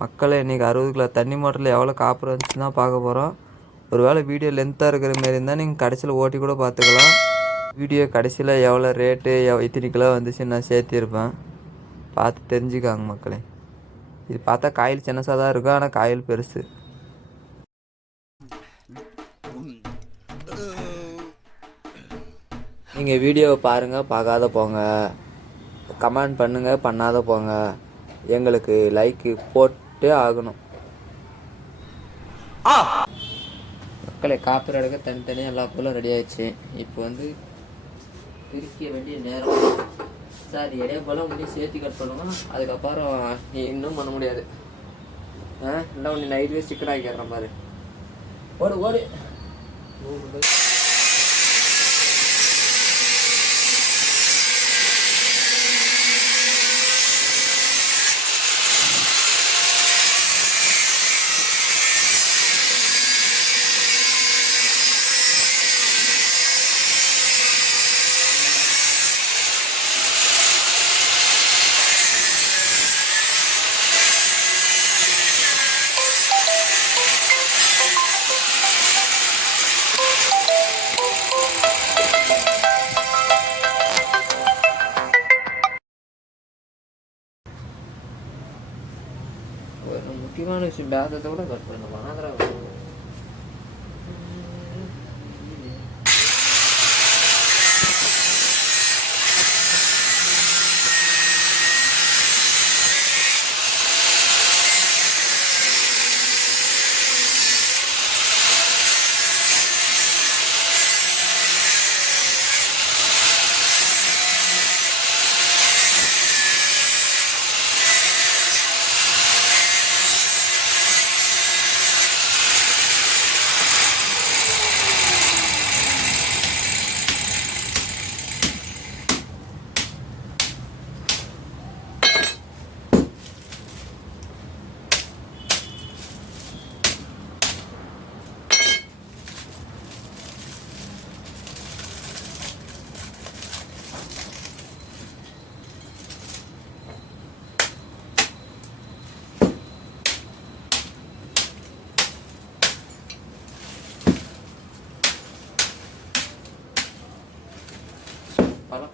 மக்களை இன்றைக்கி அறுபது கிலோ தண்ணி மோட்டரில் எவ்வளோ காப்பர் வந்துச்சுன்னு தான் பார்க்க போகிறோம் ஒரு வேளை வீடியோ லென்த்தாக இருக்கிற மாரி இருந்தால் நீங்கள் கடைசியில் ஓட்டி கூட பார்த்துக்கலாம். வீடியோ கடைசியில் எவ்வளோ ரேட்டு எவ் இத்தனை கிலோ வந்துச்சுன்னு நான் சேர்த்திருப்பேன். பார்த்து தெரிஞ்சுக்காங்க மக்களே. இது பார்த்தா காயில் சின்னசாக தான் இருக்கும் ஆனால் காயில் பெருசு. நீங்கள் வீடியோவை பாருங்கள் பார்க்காத போங்க. கமெண்ட் பண்ணுங்கள் பண்ணாத போங்க. எங்களுக்கு லைக்கு போட்டே ஆகணும். மக்களை காப்பீடு எடுக்க தனித்தனியாக எல்லா பொருளும் ரெடி ஆயிடுச்சு. இப்போ வந்து பிரிக்க வேண்டிய நேரம். சார் இடையே போல முடியும் சேர்த்து கட் பண்ணுவோம் அதுக்கப்புறம் நீ இன்னும் பண்ண முடியாது. ஆ? இல்லை ஒன்று நைட்லேயே ஸ்டிக்கர் ஆக்கிடுறேன் பாரு. ஓடு ஓடு. முக்கியமான விஷயம் பேதத்தை கூட கட் பண்ண ஆந்திரா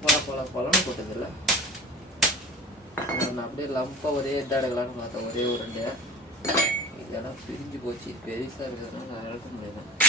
பல பல பல போட்டதில்ல. நான் அப்படியே லம்பாக ஒரே இதாக எடுக்கலான்னு பார்த்தேன். ஒரே ஒரு ரெண்டு இதெல்லாம் பிரிஞ்சு போச்சு. பெருசாக இருக்கிறதுனால நான் இழக்க முடியல.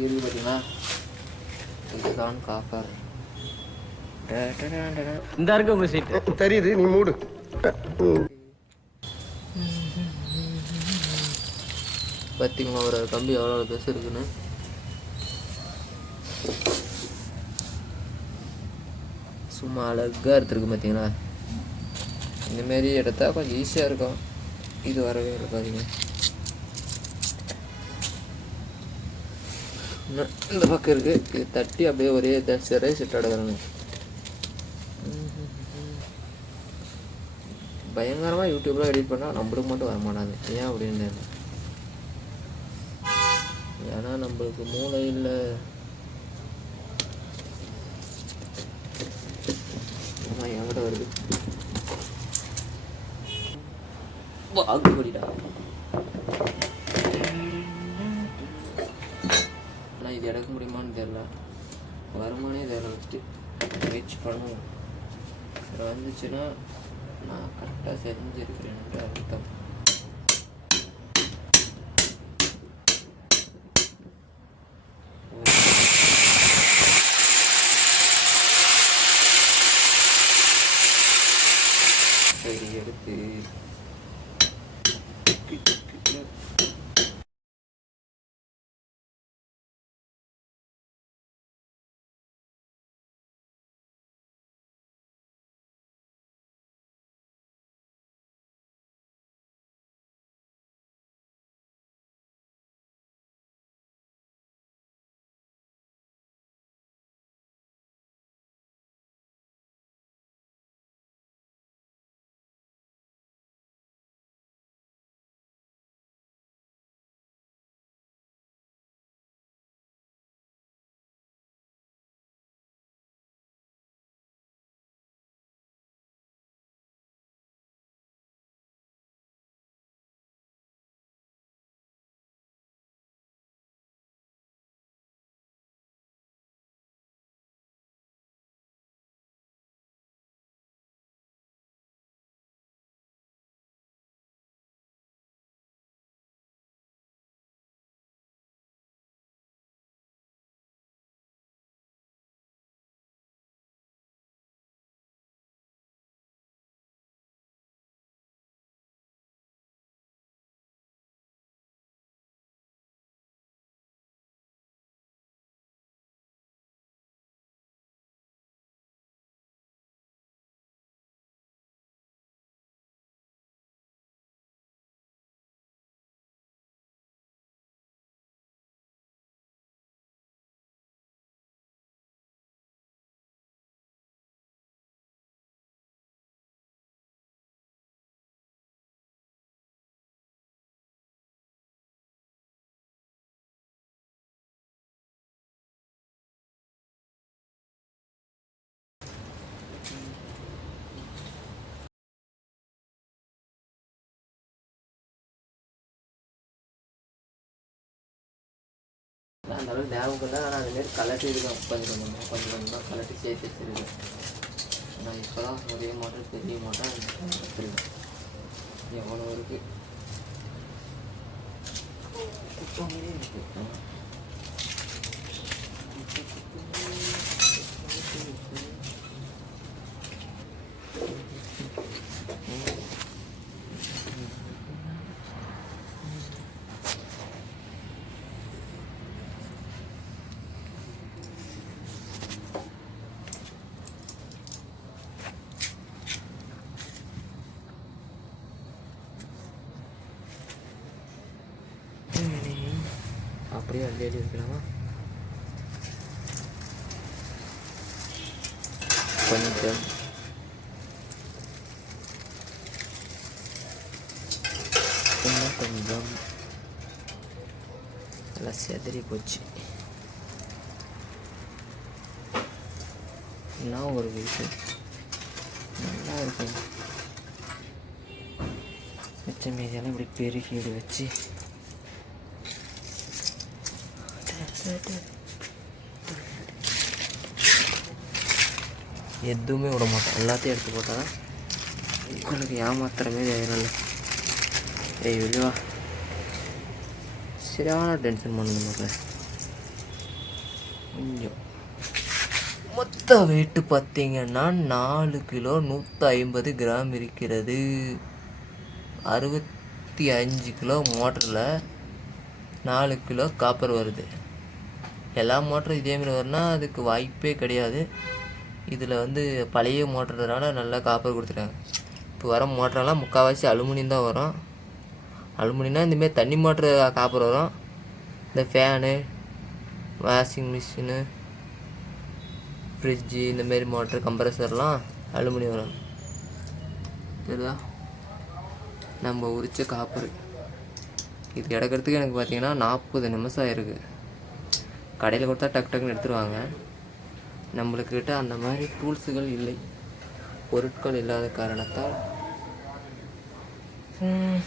அப்படி இருக்கு பார்த்தீங்களா இதுதான் காப்பர் இந்த இருக்கு உங்க சீட்டு தெரியுது நீ மூடு பார்த்தீங்களா ஒரு கம்பி எவ்வளோ பெருசு இருக்குன்னு சும்மா அழகாக எடுத்துருக்கு பார்த்தீங்களா இந்தமாரி எடுத்தா கொஞ்சம் ஈஸியாக இருக்கும் இது வரவே இல்லை இந்த பக்கம் இருக்குது இது தட்டி அப்படியே ஒரே சிறை செட் பயங்கரமாக யூடியூப்லாம் எடிட் பண்ணால் நம்மளுக்கு மட்டும் வர ஏன் அப்படின்னு ஏன்னா நம்மளுக்கு மூளை இல்லை. ஆமா என்கிட்ட வருது. வாக்கு அப்படி வந்துச்சுன்னா நான் கரெக்டாக செஞ்சுருக்கிறேன் அர்த்தம். சரி எடுத்து. அளவு ஞாபகம் இல்லை ஆனால் அதுமாரி கலட்டி இருக்கேன் கொஞ்சம் கொஞ்சமாக கொஞ்சம் கொஞ்சமாக கலட்டி சேர்த்து வச்சிருக்கேன். நான் இப்போலாம் தான் ஒரே மாட்டம் பெரிய மாட்டம் வச்சிருக்கேன் எவ்வளோ இருக்கு குப்பைங்களே இருக்கு. அப்படியே அள்ளி அள்ளி வைக்கலாமா? கொஞ்சம் இன்னும் கொஞ்சம் நல்லா செதறி போச்சு. என்ன ஒரு விஷயம் நல்லா இருக்கும். மிச்ச மீதியெல்லாம் இப்படி பெருக்கீடு வச்சு எதுவுமே விட மாட்டோம் எல்லாத்தையும் எடுத்து போட்டால் உங்களுக்கு ஏமாத்துற மாரி ஆயிரம்ல ஏய் வெளிவா சரியான டென்ஷன் பண்ணுது மக்களே. கொஞ்சம். மொத்த வெயிட்டு பார்த்தீங்கன்னா நாலு கிலோ நூற்றி ஐம்பது கிராம் இருக்கிறது. அறுபத்தி அஞ்சு கிலோ மோட்டரில் நாலு கிலோ காப்பர் வருது. எல்லா மோட்டரும் இதேமாரி வரும்னா அதுக்கு வாய்ப்பே கிடையாது. இதில் வந்து பழைய மோட்டர்னால நல்லா காப்பர் கொடுத்துட்டாங்க. இப்போ வர மோட்டரெல்லாம் முக்கால்வாசி அலுமினியம் தான் வரும். அலுமினியம்னா இந்தமாரி தண்ணி மோட்ரு காப்பர் வரும். இந்த ஃபேனு வாஷிங் மிஷினு ஃப்ரிட்ஜு இந்தமாரி மோட்ரு கம்ப்ரஸர்லாம் அலுமினியம் வரும். தெரியுதா? நம்ம உரித்த காப்பர். இது கிடக்கிறதுக்கு எனக்கு பார்த்தீங்கன்னா நாற்பது நிமிஷம் ஆயிருக்கு. கடையில் கொடுத்தா டக்கு டக்குன்னு எடுத்துருவாங்க. நம்மளுக்கிட்ட அந்த மாதிரி டூல்ஸுகள் இல்லை. பொருட்கள் இல்லாத காரணத்தால். ம்,